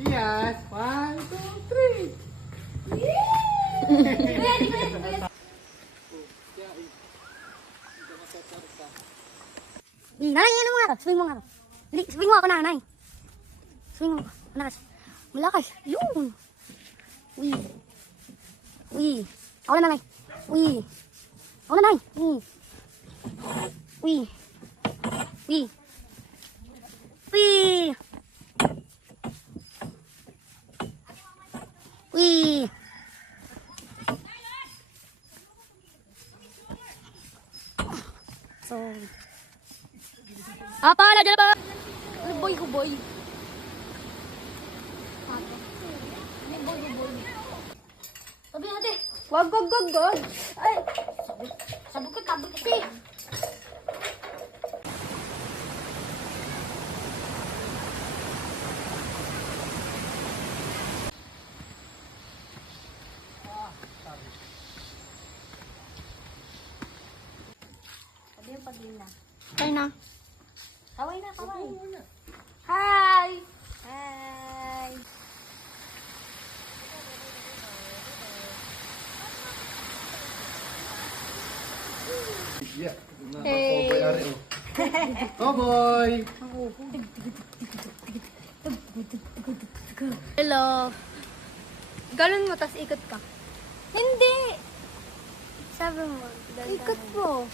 Yes. 1, 2, 3. Nanay, ano mo nga ako? Swing mo nga ako. Dali, swing mo ako, nanay. Swing mo ako. Malakas. Malakas. Yun. Uy. Uy. Ako na, nanay. Uy. Ako na, nanay. Uy. Uy. Uy. Uy. Uy. So. Apa, nandiyan na ba? Boy ko, boy. Sabi natin. Wag. Ay. Sabi ko, tabi kasi. Sabi yung pag-in na. Kaya na. Kaway na. Hi! Hi! Yeah. Hey. Oh boy. Hello. Galon mo, tas ikot ka. Hindi! Sabi mo, Ikot mo.